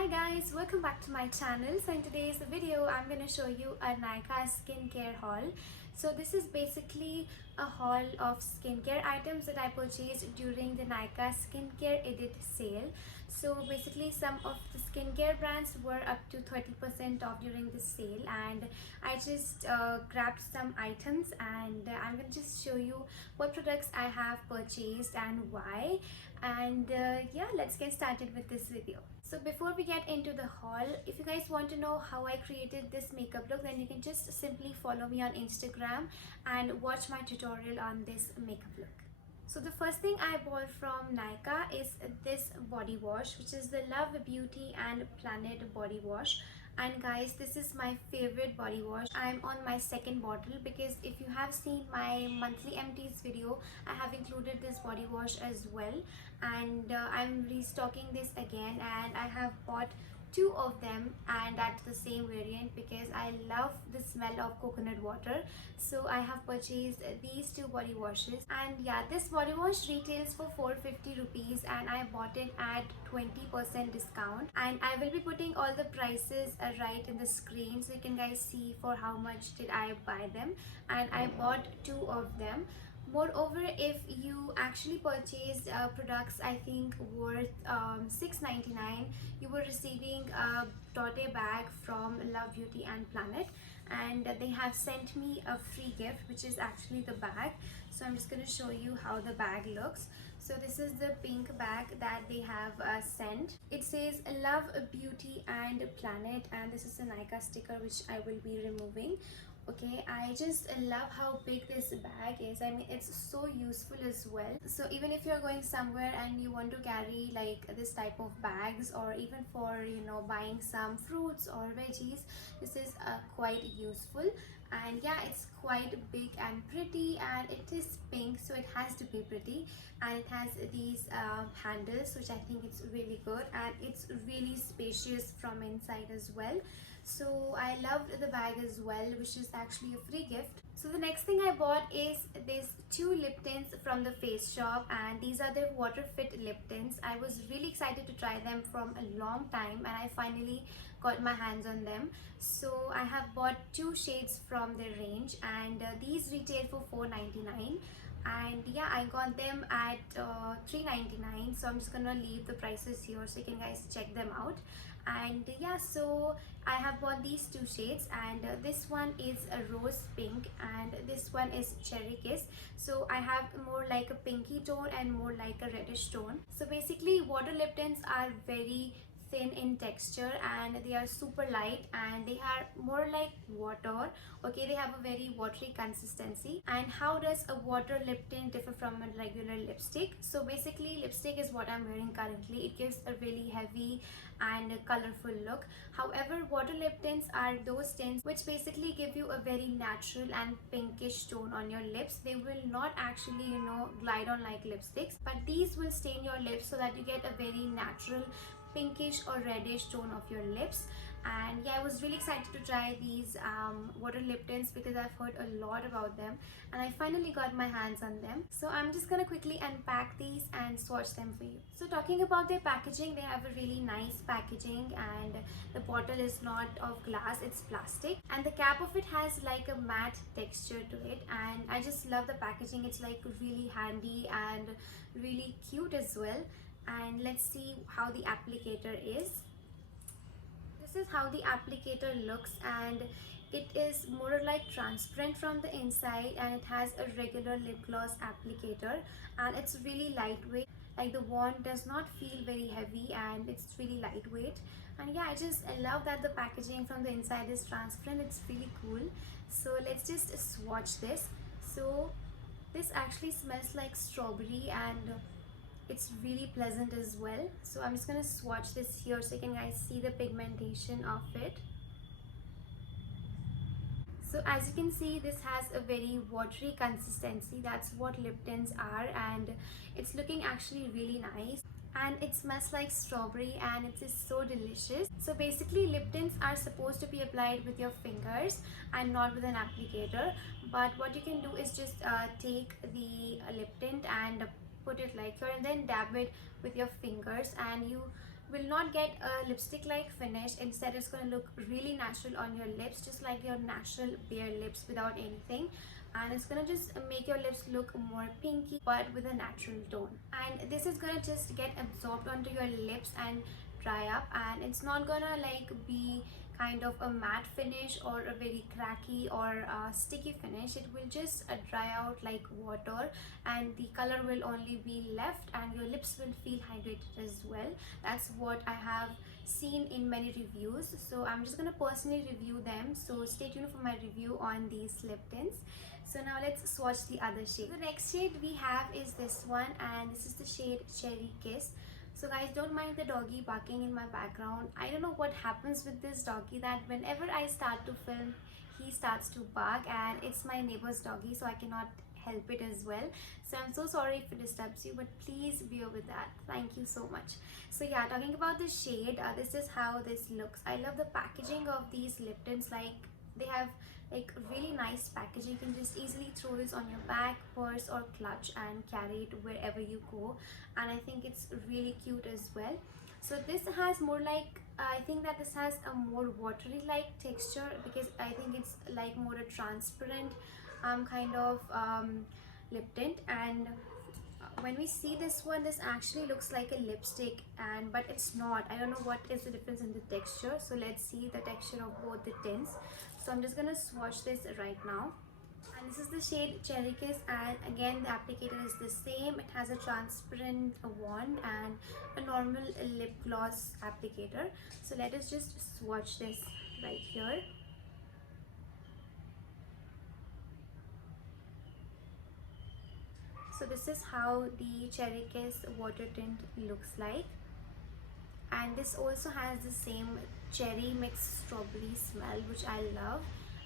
Hi guys, welcome back to my channel. So in today's video I'm going to show you a Nykaa skincare haul. So this is basically a haul of skincare items that I purchased during the Nykaa Skincare Edit Sale. So basically some of the skincare brands were up to 30% off during this sale, and I just grabbed some items, and I'm going to just show you what products I have purchased and why. And yeah, let's get started with this video. So before we get into the haul, if you guys want to know how I created this makeup look, then you can just simply follow me on Instagram and watch my tutorial on this makeup look. So the first thing I bought from Nykaa is this body wash, which is the Love Beauty and Planet body wash. And guys, this is my favorite body wash. I'm on my second bottle because if you have seen my monthly empties video, I have included this body wash as well, and I'm restocking this again, and I have bought two of them, and that's the same variant because I love the smell of coconut water. So I have purchased these two body washes, and yeah, this body wash retails for 450 rupees and I bought it at 20% discount, and I will be putting all the prices right in the screen so you can guys see for how much did I buy them, and I bought two of them. Moreover, if you actually purchased products I think worth $6.99, you were receiving a tote bag from Love Beauty and Planet, and they have sent me a free gift, which is actually the bag. So I'm just going to show you how the bag looks. So this is the pink bag that they have sent. It says Love Beauty and Planet, and this is a Nykaa sticker which I will be removing. Okay, I just love how big this bag is. I mean, it's so useful as well. So even if you're going somewhere and you want to carry like this type of bags, or even for buying some fruits or veggies, this is quite useful. And yeah, it's quite big and pretty, and it is pink, so it has to be pretty. And it has these handles, which I think it's really good, and it's really spacious from inside as well. So I loved the bag as well, which is actually a free gift. So the next thing I bought is these two lip tints from the Face Shop, and these are the water fit lip tints. I was really excited to try them from a long time, and I finally got my hands on them. So I have bought two shades from their range, and these retail for $4.99. And yeah, I got them at $3.99, so I'm just gonna leave the prices here so you can guys check them out. And yeah, so I have bought these two shades, and this one is a rose pink and this one is cherry kiss. So I have more like a pinky tone and more like a reddish tone. So basically water lip tints are very thin in texture, and they are super light, and they are more like water. Okay, they have a very watery consistency. And how does a water lip tint differ from a regular lipstick? So basically lipstick is what I'm wearing currently. It gives a really heavy and colorful look. However, water lip tints are those tints which basically give you a very natural and pinkish tone on your lips. They will not actually glide on like lipsticks, but these will stain your lips so that you get a very natural pinkish or reddish tone of your lips. And yeah, I was really excited to try these water lip tints because I've heard a lot about them, and I finally got my hands on them. So I'm just gonna quickly unpack these and swatch them for you. So talking about their packaging, they have a really nice packaging, and the bottle is not of glass, it's plastic, and the cap of it has like a matte texture to it, and I just love the packaging. It's like really handy and really cute as well. And let's see how the applicator is. This is how the applicator looks, and it is more like transparent from the inside, and it has a regular lip gloss applicator, and it's really lightweight. Like the wand does not feel very heavy, and it's really lightweight. And yeah, I love that the packaging from the inside is transparent. It's really cool. So let's just swatch this. So this actually smells like strawberry, and it's really pleasant as well. So I'm just gonna swatch this here so you can guys see the pigmentation of it. So as you can see, this has a very watery consistency. That's what lip tints are, and it's looking actually really nice, and it smells like strawberry, and it is so delicious. So basically lip tints are supposed to be applied with your fingers and not with an applicator, but what you can do is just take the lip tint and put it like here, and then dab it with your fingers, and you will not get a lipstick like finish. Instead, it's going to look really natural on your lips, just like your natural bare lips without anything. And it's gonna just make your lips look more pinky but with a natural tone. And this is gonna just get absorbed onto your lips and dry up, and it's not gonna like be kind of a matte finish or a very cracky or sticky finish. It will just dry out like water, and the color will only be left, and your lips will feel hydrated as well. That's what I have seen in many reviews, so I'm just gonna personally review them, so stay tuned for my review on these lip tints. So now let's swatch the other shade. The next shade we have is this one, and this is the shade Cherry Kiss. So guys, don't mind the doggy barking in my background. I don't know what happens with this doggy, that whenever I start to film, he starts to bark, and it's my neighbor's doggy, so I cannot help it as well. So I'm so sorry if it disturbs you, but please bear with that. Thank you so much. So yeah, talking about the shade, this is how this looks. I love the packaging of these lip tints. Like, they have like really nice packaging. You can just easily throw this on your bag, purse or clutch and carry it wherever you go, and I think it's really cute as well. So this has more like, I think that this has a more watery like texture, because I think it's like more a transparent kind of lip tint. And when we see this one, this actually looks like a lipstick, and but it's not. I don't know what is the difference in the texture, so let's see the texture of both the tints. So I'm just gonna swatch this right now. And this is the shade Cherry Kiss, and again the applicator is the same. It has a transparent wand and a normal lip gloss applicator. So let us just swatch this right here. So this is how the Cherry Kiss water tint looks like, and this also has the same cherry mixed strawberry smell, which I love.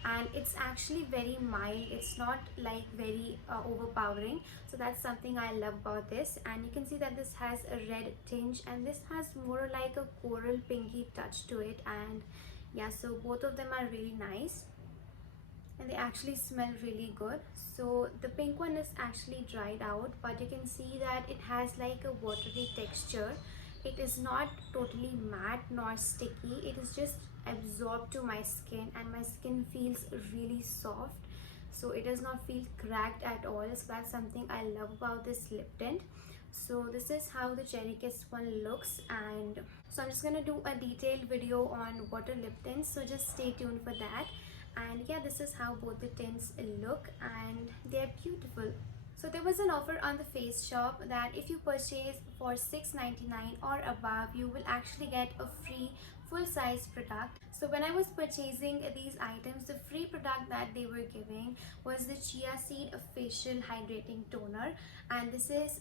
And it's actually very mild, it's not like very overpowering, so that's something I love about this. And you can see that this has a red tinge, and this has more like a coral pinky touch to it. And yeah, so both of them are really nice, and they actually smell really good. So the pink one is actually dried out, but you can see that it has like a watery texture. It is not totally matte nor sticky, it is just absorbed to my skin, and my skin feels really soft, so it does not feel cracked at all. So that's something I love about this lip tint. So this is how the Cherry Kiss one looks, and so I'm just gonna do a detailed video on water lip tints, so just stay tuned for that. And yeah, this is how both the tints look, and they're beautiful. So there was an offer on the Face Shop that if you purchase for $6.99 or above, you will actually get a free full-size product. So when I was purchasing these items, the free product that they were giving was the Chia Seed Facial Hydrating Toner, and this is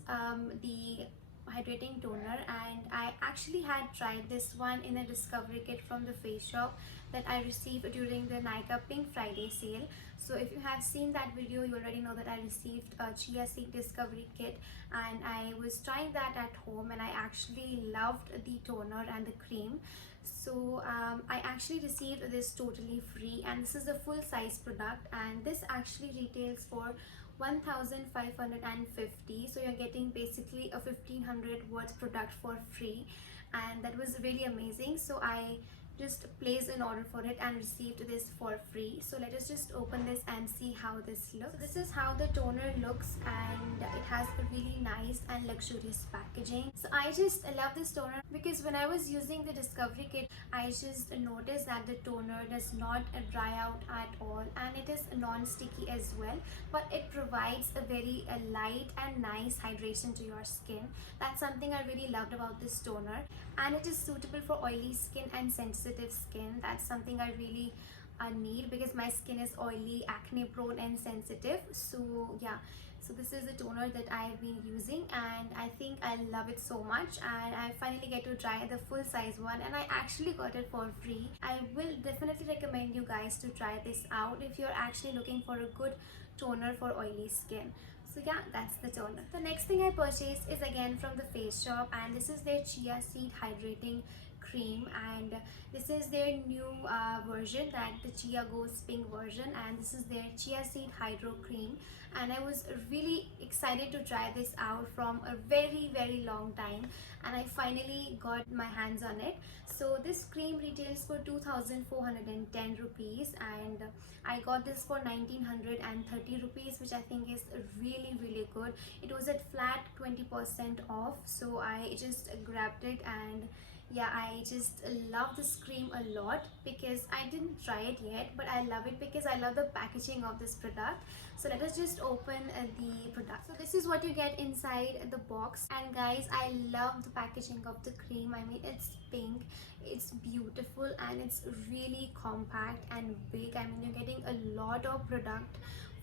the hydrating toner. And I actually had tried this one in a discovery kit from the Face Shop that I received during the Nykaa Pink Friday sale. So if you have seen that video, you already know that I received a Chia Seed discovery kit, and I was trying that at home, and I actually loved the toner and the cream. So I actually received this totally free, and this is a full size product, and this actually retails for 1,550. So you're getting basically a 1,500 worth product for free, and that was really amazing. So I just placed an order for it and received this for free. So let us just open this and see how this looks. So this is how the toner looks, and it has a really nice and luxurious packaging. So I just love this toner because when I was using the discovery kit, I just noticed that the toner does not dry out at all, and it is non-sticky as well, but it provides a very light and nice hydration to your skin. That's something I really loved about this toner, and it is suitable for oily skin and sensitive skin. That's something I really need, because my skin is oily, acne prone and sensitive. So yeah, so this is the toner that I've been using, and I think I love it so much, and I finally get to try the full size one, and I actually got it for free. I will definitely recommend you guys to try this out if you're actually looking for a good toner for oily skin. So yeah, that's the toner. The next thing I purchased is again from the Face Shop, and this is their Chia Seed Hydrating Cream, and this is their new version, that the Chia Ghost Pink version, and this is their Chia Seed Hydro Cream. And I was really excited to try this out from a very long time, and I finally got my hands on it. So this cream retails for 2410 rupees, and I got this for 1930 rupees, which I think is really good. It was at flat 20% off, so I just grabbed it. And yeah, I just love this cream a lot because I didn't try it yet, but I love it because I love the packaging of this product. So let us just open the product. So this is what you get inside the box, and guys, I love the packaging of the cream. I mean, it's pink, it's beautiful, and it's really compact and big. I mean, you're getting a lot of product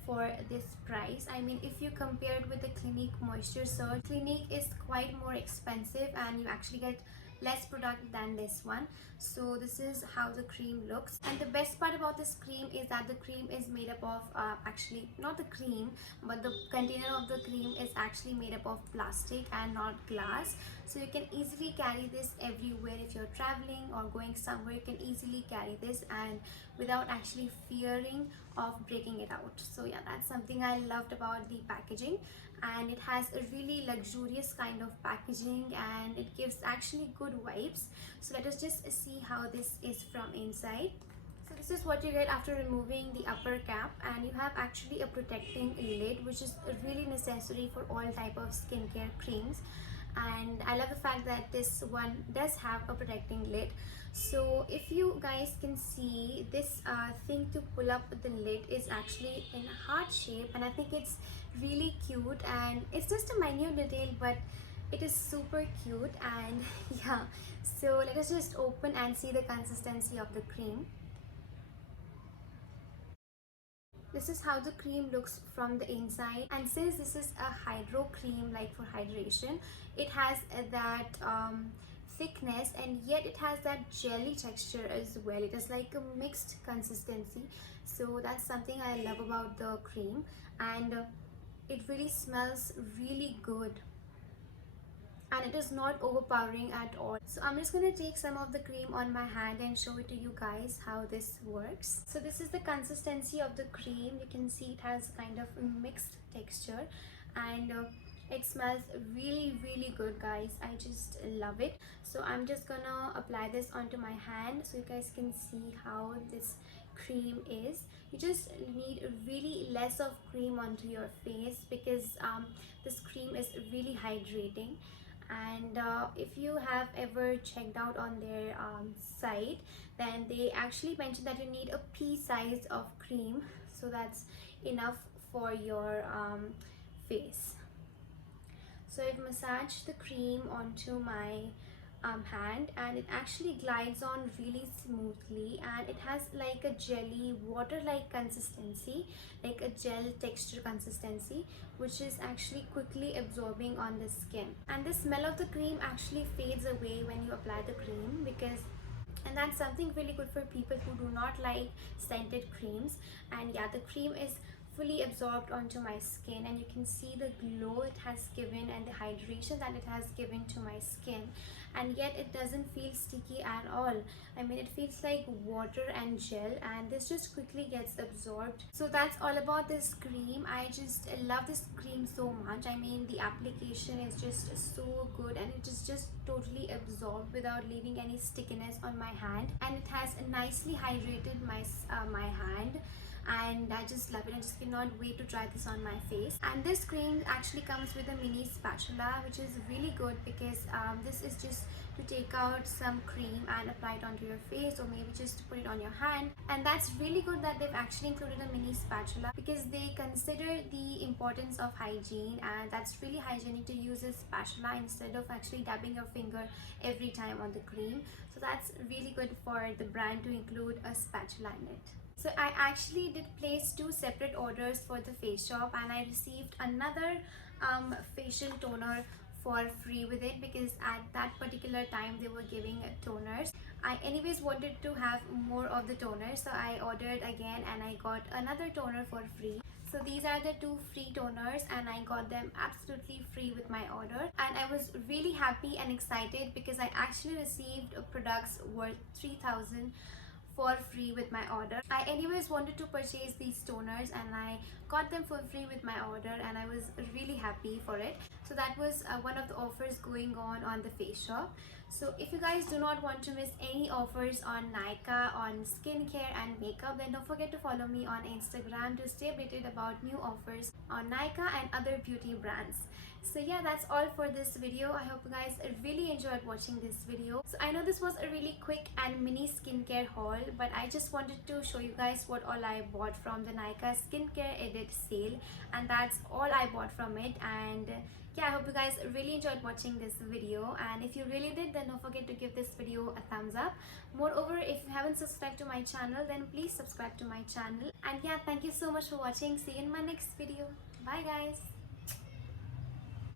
for this price. I mean, if you compare it with the Clinique Moisture Surge, Clinique is quite more expensive and you actually get less product than this one. So this is how the cream looks, and the best part about this cream is that the cream is made up of actually not the cream, but the container of the cream is actually made up of plastic and not glass. So you can easily carry this everywhere. If you're traveling or going somewhere, you can easily carry this and without actually fearing of breaking it out. So yeah, that's something I loved about the packaging, and it has a really luxurious kind of packaging and it gives actually good vibes. So let us just see how this is from inside. So this is what you get after removing the upper cap, and you have actually a protecting lid, which is really necessary for all type of skincare creams. And I love the fact that this one does have a protecting lid. So if you guys can see, this thing to pull up the lid is actually in a heart shape, and I think it's really cute, and it's just a minute detail, but it is super cute. And yeah, so let us just open and see the consistency of the cream. This is how the cream looks from the inside, and since this is a hydro cream, like for hydration, it has that thickness, and yet it has that jelly texture as well. It is like a mixed consistency, so that's something I love about the cream. And it really smells really good, and it is not overpowering at all. So I'm just going to take some of the cream on my hand and show it to you guys how this works. So this is the consistency of the cream. You can see it has kind of a mixed texture, and it smells really good, guys. I just love it. So I'm just gonna apply this onto my hand so you guys can see how this cream is. You just need really less of cream onto your face because this cream is really hydrating. And if you have ever checked out on their site, then they actually mentioned that you need a pea size of cream, so that's enough for your face. So I've massaged the cream onto my hand, and it actually glides on really smoothly, and it has like a jelly water-like consistency, like a gel texture consistency, which is actually quickly absorbing on the skin. And the smell of the cream actually fades away when you apply the cream, and that's something really good for people who do not like scented creams. And yeah, the cream is fully absorbed onto my skin, and you can see the glow it has given and the hydration that it has given to my skin, and yet it doesn't feel sticky at all. I mean, it feels like water and gel, and this just quickly gets absorbed. So that's all about this cream. I just love this cream so much. I mean, the application is just so good, and it is just totally absorbed without leaving any stickiness on my hand, and it has nicely hydrated my hand, and I just love it. I just cannot wait to try this on my face. And this cream actually comes with a mini spatula, which is really good because this is just to take out some cream and apply it onto your face, or maybe just to put it on your hand. And that's really good that they've actually included a mini spatula, because they consider the importance of hygiene, and that's really hygienic to use a spatula instead of actually dabbing your finger every time on the cream. So that's really good for the brand to include a spatula in it. So I actually did place 2 separate orders for the face shop, and I received another facial toner for free with it, because at that particular time they were giving toners. I anyways wanted to have more of the toner, so I ordered again and I got another toner for free. So these are the two free toners and I got them absolutely free with my order, and I was really happy and excited because I actually received products worth 3,000 for free with my order. I anyways wanted to purchase these toners and I got them for free with my order, and I was really happy for it. So that was one of the offers going on the face shop. So if you guys do not want to miss any offers on Nykaa on skincare and makeup, then don't forget to follow me on Instagram to stay updated about new offers on Nykaa and other beauty brands. So yeah, that's all for this video. I hope you guys really enjoyed watching this video. So I know this was a really quick and mini skincare haul, but I just wanted to show you guys what all I bought from the Nykaa Skincare Edit Sale, and that's all I bought from it. And yeah, I hope you guys really enjoyed watching this video, and if you really did, then don't forget to give this video a thumbs up. Moreover, if you haven't subscribed to my channel, then please subscribe to my channel. And yeah, thank you so much for watching. See you in my next video. Bye guys.